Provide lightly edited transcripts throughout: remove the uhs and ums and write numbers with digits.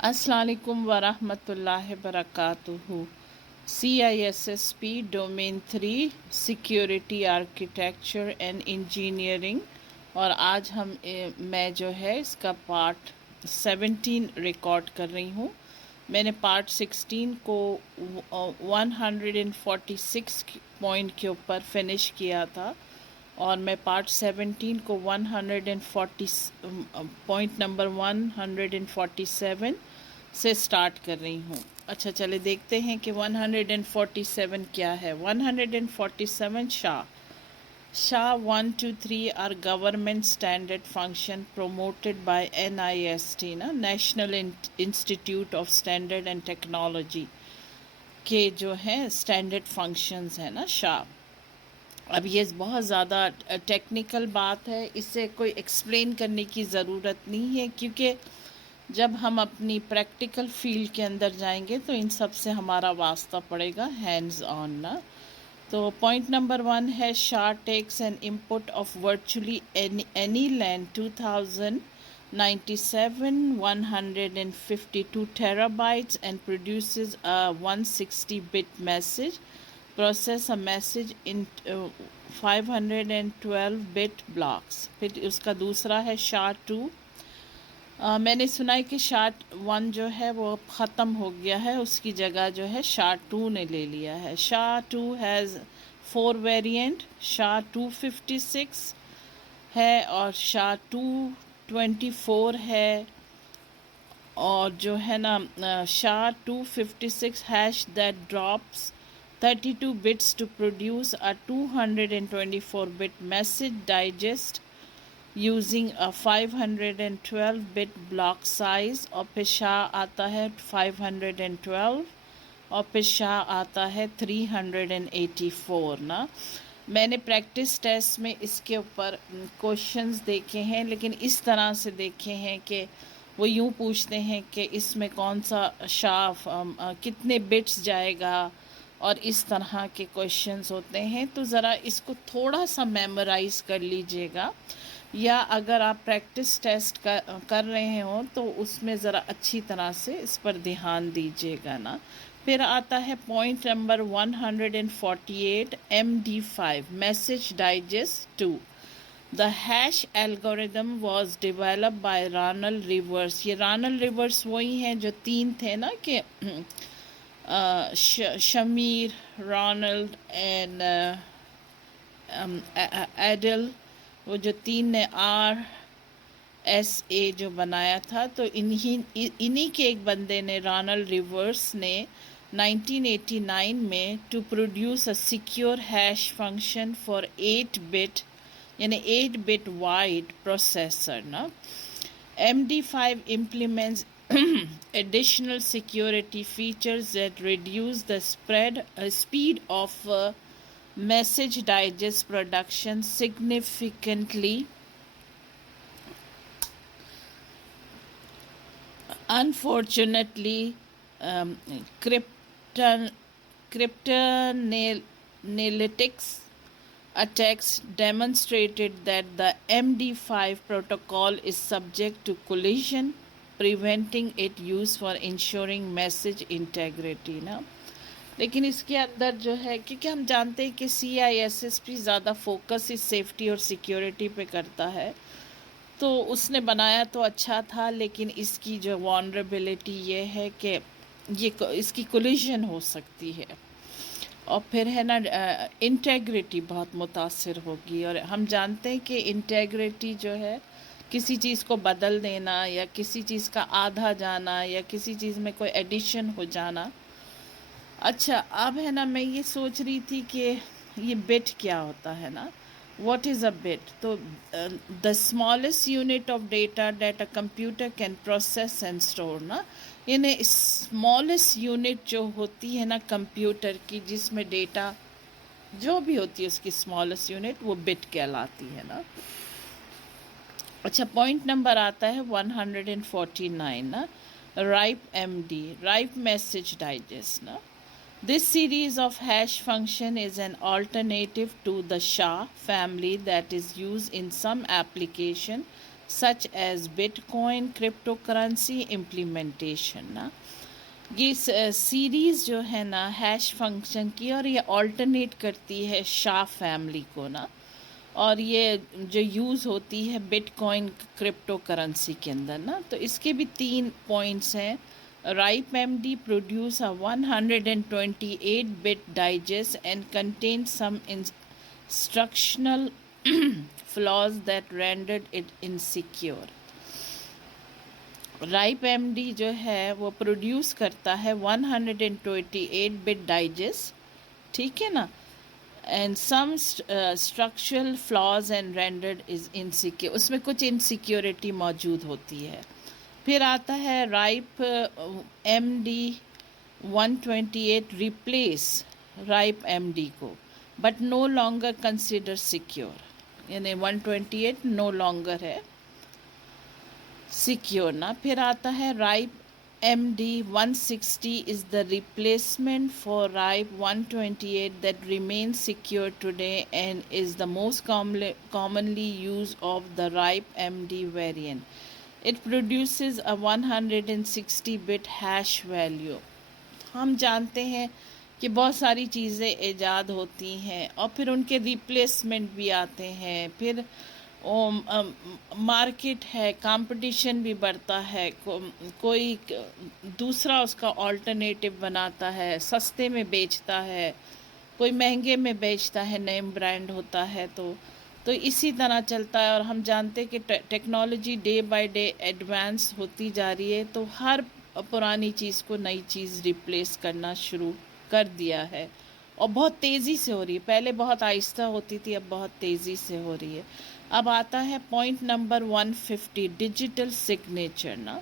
अस्सलाम वालेकुम वरहमतुल्लाहि वबरकातुहू। CISSP domain 3 security architecture and engineering. और आज मैं जो है इसका पार्ट 17 रिकॉर्ड कर रही हूँ। मैंने पार्ट 16 को 146 पॉइंट के ऊपर फिनिश किया था और मैं पार्ट 17 को 140 पॉइंट नंबर 147 से स्टार्ट कर रही हूँ। अच्छा चले देखते हैं कि 147 क्या है। 147 SHA 1 to 3 are government standard function promoted by NIST ना national institute of standard and technology के जो है स्टैंडर्ड फंक्शंस है ना SHA। अब ये बहुत ज़्यादा टेक्निकल बात है, इसे कोई एक्सप्लेन करने की ज़रूरत नहीं है क्योंकि जब हम अपनी प्रैक्टिकल फील्ड के अंदर जाएंगे तो इन सब से हमारा वास्ता पड़ेगा हैंड्स ऑन ना। तो पॉइंट नंबर 1 है SHA takes an input of virtually any length 2097 152 terabytes and produces a 160 bit message, process a message in 512 bit blocks। फिर उसका दूसरा है SHA 2। मैंने सुना है कि SHA 1 जो है वो ख़त्म हो गया है, उसकी जगह जो है SHA 2 ने ले लिया है। SHA 2 has 4 variant. SHA 256 है और SHA 224 है। और जो है ना SHA 256 hash that drops 32 bits to produce a 224 bit message digest using a 512 bit block size। और फिर SHA आता है 512 और फिर SHA आता है 384 ना। मैंने प्रैक्टिस टेस्ट में इसके ऊपर क्वेश्चंस देखे हैं, लेकिन इस तरह से देखे हैं कि वो यूं पूछते हैं कि इसमें कौन सा SHA कितने बिट्स जाएगा और इस तरह के क्वेश्चंस होते हैं। तो ज़रा इसको थोड़ा सा मेमोराइज़ कर लीजिएगा, या अगर आप प्रैक्टिस टेस्ट कर रहे हो तो उसमें ज़रा अच्छी तरह से इस पर ध्यान दीजिएगा ना। फिर आता है point number 148 MD5 message digest 2। The hash algorithm was develop by Ronald Rivest. ये रानल रिवर्स वही हैं जो 3 थे ना कि शमीर, रोनाल्ड एंड एडल, वो जो 3 ने RSA जो बनाया था। तो इन्हीं के एक बंदे ने, रानल रिवर्स ने 1989 में to produce a secure hash function for 8 bit यानी 8 बिट वाइड प्रोसेसर ना। MD5 implements additional security features that reduce the speed of message digest production significantly। Unfortunately, cryptanalytics attacks demonstrated that the MD5 protocol is subject to collision, preventing its use for ensuring message integrity ना। लेकिन इसके अंदर जो है, क्योंकि हम जानते हैं कि CISSP ज़्यादा फोकस इस सेफ्टी और सिक्योरिटी पे करता है, तो उसने बनाया तो अच्छा था, लेकिन इसकी जो वनरेबिलिटी ये है कि इसकी कोलिजन हो सकती है और फिर है ना इंटेग्रिटी बहुत मुतासिर होगी। और हम जानते हैं कि इंटेग्रिटी जो है किसी चीज़ को बदल देना या किसी चीज़ का आधा जाना या किसी चीज़ में कोई एडिशन हो जाना। अच्छा अब है ना मैं ये सोच रही थी कि ये बिट क्या होता है ना, व्हाट इज़ अ बिट। तो the smallest unit of data that a computer can process and store ना, यानी स्मॉलेस्ट यूनिट जो होती है ना कंप्यूटर की, जिसमें डेटा जो भी होती है उसकी स्मॉलेस्ट यूनिट, वो बिट कहलाती है ना। अच्छा पॉइंट नंबर आता है 149 ना, ripe MD ripe message digest ना। This series of hash function is an alternative to the SHA family that is used in some application such as Bitcoin cryptocurrency implementation ना। ये सीरीज़ जो है ना hash function की, और ये alternate करती है शाह फैमिली को ना, और ये जो यूज़ होती है बिटकॉइन क्रिप्टो करेंसी के अंदर ना। तो इसके भी 3 पॉइंट्स हैं। RIPE MD produce a 128 bit digest and contain some instructional flaws that rendered it insecure। RIPE MD जो है वो प्रोड्यूस करता है 128 बिट डाइजेस्ट, ठीक है ना, and some structural flaws and rendered is insecure, उसमें कुछ इनसिक्योरिटी मौजूद होती है। फिर आता है RIPE MD 128 replace RIPE MD को, but no longer consider secure, यानी 128 नो लॉन्गर है सिक्योर ना। फिर आता है ripe MD 160 is the replacement for RIPE 128 that remains secure today and is the most commonly used of the RIPE MD variant. It produces a 160-bit hash value. हम जानते हैं कि बहुत सारी चीज़ें ईजाद होती हैं और फिर उनके रिप्लेसमेंट भी आते हैं, फिर मार्केट है, कंपटीशन भी बढ़ता है, कोई दूसरा उसका ऑल्टरनेटिव बनाता है, सस्ते में बेचता है, कोई महंगे में बेचता है, नेम ब्रांड होता है, तो इसी तरह चलता है। और हम जानते हैं कि technology day by day advance होती जा रही है, तो हर पुरानी चीज़ को नई चीज़ रिप्लेस करना शुरू कर दिया है और बहुत तेज़ी से हो रही है। पहले बहुत आहिस्ता होती थी, अब बहुत तेज़ी से हो रही है। अब आता है पॉइंट नंबर 150, डिजिटल सिग्नेचर ना।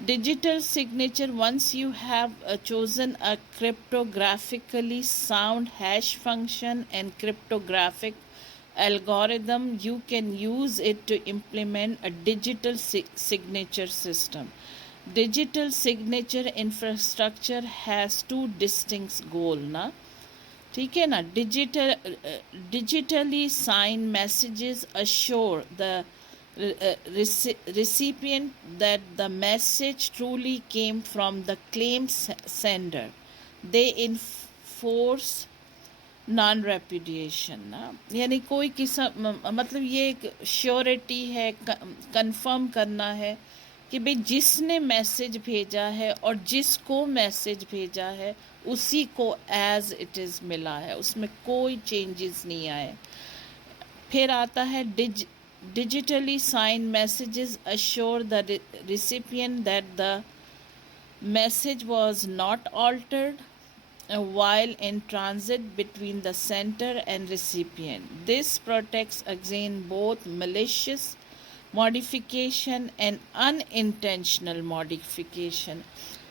Digital signature, once you have chosen a cryptographically sound hash function and cryptographic algorithm, you can use it to implement a digital signature system. Digital signature infrastructure has two distinct goals ना, ठीक है ना। digitally signed messages assure the recipient that the message truly came from the claim sender. They enforce non repudiation ना, यानी कोई किस्म, मतलब ये एक श्योरिटी है, कंफर्म करना है कि भाई जिसने मैसेज भेजा है और जिसको मैसेज भेजा है उसी को एज इट इज़ मिला है, उसमें कोई चेंजेस नहीं आए। फिर आता है digitally signed messages assure the recipient that the message was not altered while in transit between the sender and recipient. This protects against both malicious modification and unintentional modification.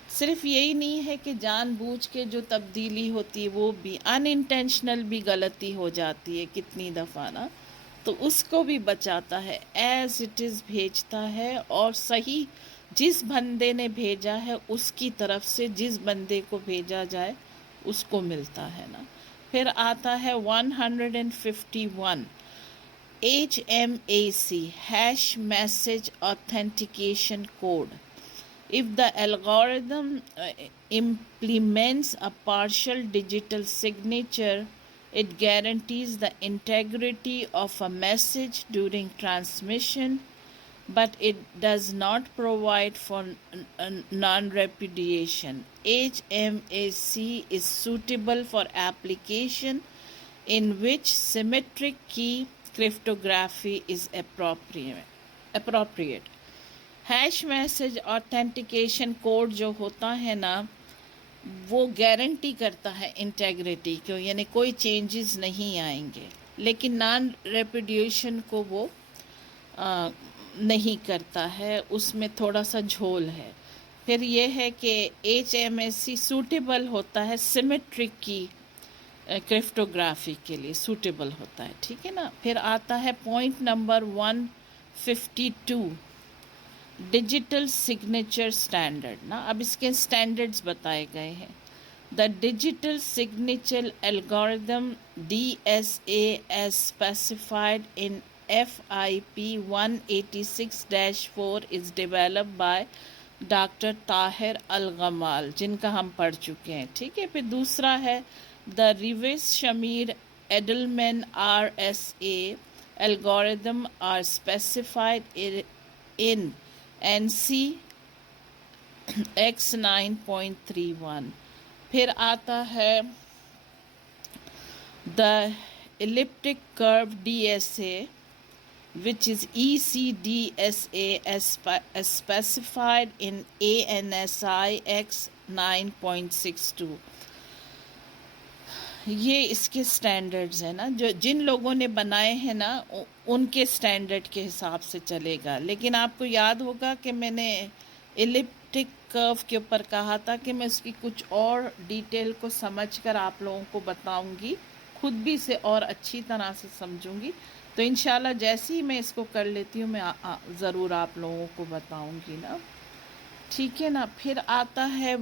सिर्फ यही नहीं है कि जानबूझ के जो तब्दीली होती है वो भी अनइंटेंशनल भी गलती हो जाती है कितनी दफ़ा ना, तो उसको भी बचाता है, एज इट इज़ भेजता है और सही जिस बंदे ने भेजा है उसकी तरफ से जिस बंदे को भेजा जाए उसको मिलता है ना। फिर आता है 151 HMAC hash message authentication code. If the algorithm implements a partial digital signature, it guarantees the integrity of a message during transmission, but it does not provide for non-repudiation. HMAC is suitable for application in which symmetric key cryptography is appropriate. Hash message authentication code जो होता है ना, वो guarantee करता है integrity को, यानी कोई चेंजेस नहीं आएंगे, लेकिन नॉन रेपुडिएशन को वो नहीं करता है, उसमें थोड़ा सा झोल है। फिर ये है कि HMAC सूटेबल होता है सिमेट्रिक की क्रिप्टोग्राफी के लिए सूटेबल होता है, ठीक है ना। फिर आता है point number 152 digital signature standard ना। अब इसके स्टैंडर्ड्स बताए गए हैं। The digital signature algorithm DSA as specified in FIP 186-4 is developed by doctor Taher Elgamal, जिनका हम पढ़ चुके हैं, ठीक है। फिर दूसरा है the Rivest Shamir Adleman RSA algorithm are specified in NC X 9.31। फिर आता है the elliptic curve DSA which is ECDSA as specified in ANSI X 9.62। ये इसके स्टैंडर्ड्स हैं ना, जो जिन लोगों ने बनाए हैं ना उनके स्टैंडर्ड के हिसाब से चलेगा। लेकिन आपको याद होगा कि मैंने एलिप्टिक कर्व के ऊपर कहा था कि मैं उसकी कुछ और डिटेल को समझकर आप लोगों को बताऊंगी, खुद भी से और अच्छी तरह से समझूंगी। तो इंशाल्लाह जैसे ही मैं इसको कर लेती हूँ मैं ज़रूर आप लोगों को बताऊंगी ना, ठीक है ना। फिर आता है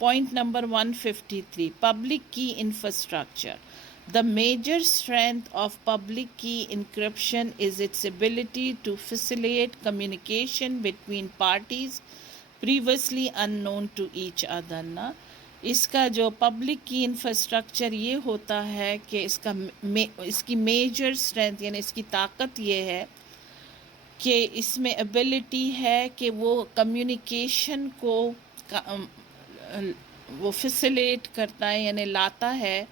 point number 153, public key infrastructure. The major strength of public key encryption is its ability to facilitate communication between parties previously unknown to each other ना। इसका जो पब्लिक की इंफ्रास्ट्रक्चर ये होता है कि इसकी मेजर स्ट्रेंथ यानी इसकी ताकत ये है कि इसमें एबिलिटी है कि वो कम्युनिकेशन को वो फैसिलिटेट करता है यानी लाता है,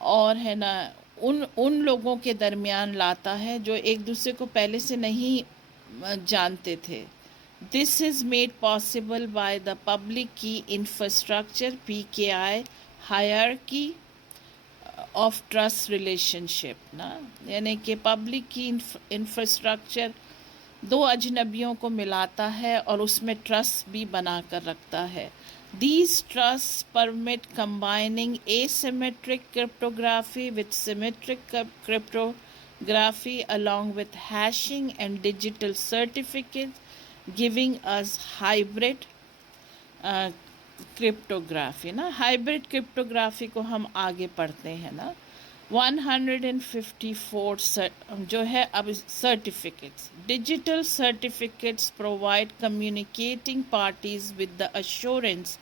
और है ना उन लोगों के दरमियान लाता है जो एक दूसरे को पहले से नहीं जानते थे। This is made possible by the public key infrastructure PKI hierarchy of trust relationship ना, यानी कि पब्लिक की इंफ्रास्ट्रक्चर दो अजनबियों को मिलाता है और उसमें ट्रस्ट भी बना कर रखता है। These trusts permit combining asymmetric cryptography with symmetric cryptography along with hashing and digital certificates, giving us hybrid cryptography ना। हाइब्रिड क्रिप्टोग्राफी को हम आगे पढ़ते हैं ना। 154 जो है अब certificates. Digital certificates provide communicating parties with the assurance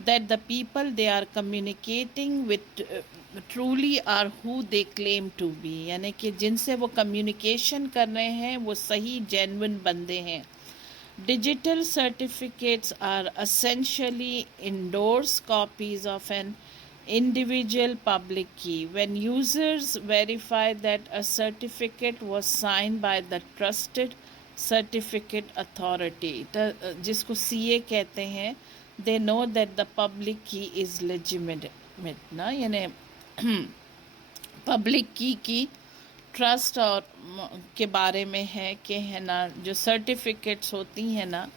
that the people they are communicating with truly are who they claim to be, यानी कि जिनसे वो कम्युनिकेशन कर रहे हैं वो सही जेन्युइन बंदे हैं। Digital certificates are essentially endorsed copies of an individual public key. When users verify that a certificate was signed by the trusted certificate authority, जिसको CA कहते हैं, they know that the public key is legitimate ना, यानी public की trust और के बारे में है कि है ना जो सर्टिफिकेट्स होती हैं ना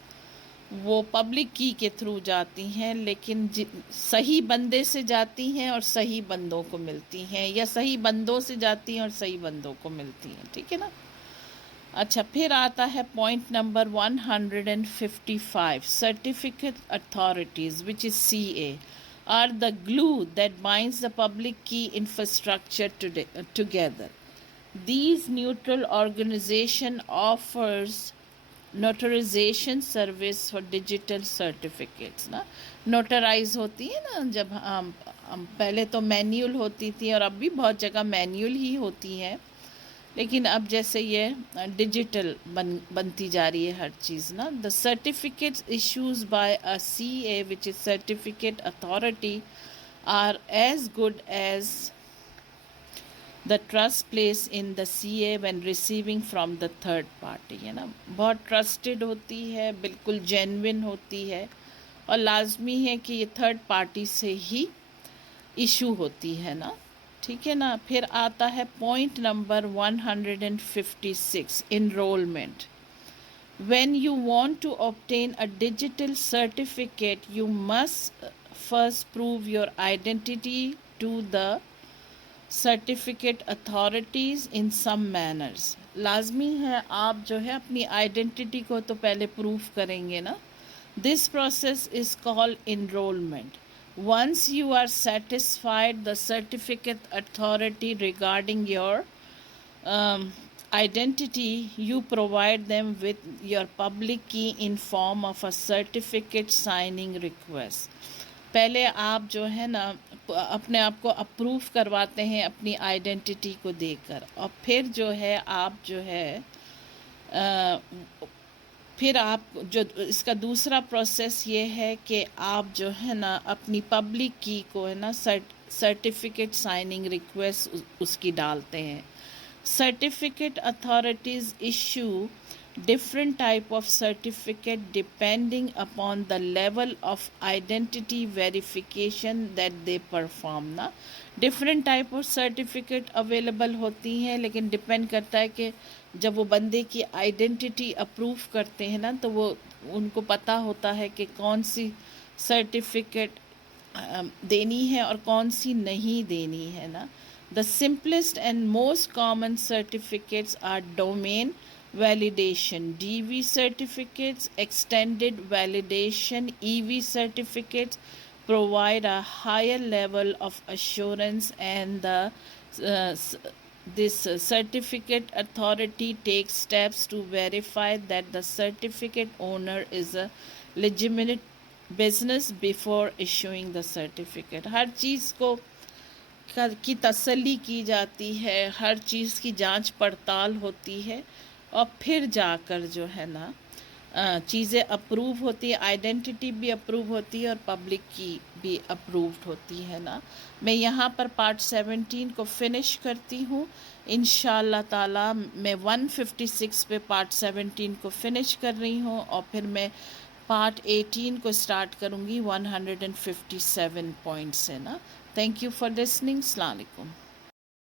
वो पब्लिक की के थ्रू जाती हैं, लेकिन सही बंदे से जाती हैं और सही बंदों को मिलती हैं, या सही बंदों से जाती हैं और सही बंदों को मिलती हैं, ठीक है ना। अच्छा, फिर आता है point number 155, certificate authorities which is CA are the glue that binds the public key infrastructure together. These neutral organization offers notarization service for digital certificates ना। नोटराइज होती है ना, जब हम पहले तो मैन्युअल होती थी और अब भी बहुत जगह मैन्युअल ही होती है, लेकिन अब जैसे ये डिजिटल बनती जा रही है हर चीज़ ना। The certificates issues by a CA which is certificate authority are as good as the trust place in the CA when receiving from the third party, है ना। बहुत ट्रस्टेड होती है, बिल्कुल जेन्युइन होती है, और लाजमी है कि ये थर्ड पार्टी से ही इशू होती है ना, ठीक है ना। फिर आता है point number 156, enrolment. When you want to obtain a digital certificate you must first prove your identity to the certificate authorities in some manners. लाजमी है आप जो है अपनी आइडेंटिटी को तो पहले प्रूव करेंगे ना। This process is called enrolment. Once you are satisfied the certificate authority regarding your identity, you provide them with your public key in form of a certificate signing request. पहले आप जो है ना अपने आप को अप्रूव करवाते हैं अपनी आइडेंटिटी को देकर, और फिर जो है आप जो है फिर आप जो इसका दूसरा प्रोसेस ये है कि आप जो है ना अपनी पब्लिक की को है ना सर्टिफिकेट साइनिंग रिक्वेस्ट उसकी डालते हैं. Certificate authorities issue different type of certificate depending upon the level of identity verification that they perform. ना different type of certificate available होती हैं, लेकिन depend करता है कि जब वो बंदे की आइडेंटिटी अप्रूव करते हैं ना, तो वो उनको पता होता है कि कौन सी सर्टिफिकेट देनी है और कौन सी नहीं देनी है ना. The simplest and most common certificates are domain validation DV certificates. Extended validation EV certificates provide a higher level of assurance, and this certificate authority takes steps to verify that the certificate owner is a legitimate business before issuing the certificate. हर चीज़ को की तसल्ली की जाती है, हर चीज़ की जांच पड़ताल होती है, और फिर जाकर जो है ना चीज़ें अप्रूव होती है, आइडेंटिटी भी अप्रूव होती है और पब्लिक की भी अप्रूव्ड होती है ना. मैं यहाँ पर पार्ट 17 को फिनिश करती हूँ. इंशाअल्लाह ताला मैं 156 पे पार्ट 17 को फिनिश कर रही हूँ, और फिर मैं पार्ट 18 को स्टार्ट करूँगी 157 पॉइंट से ना. Thank you for listening. अस्सलाम वालेकुम.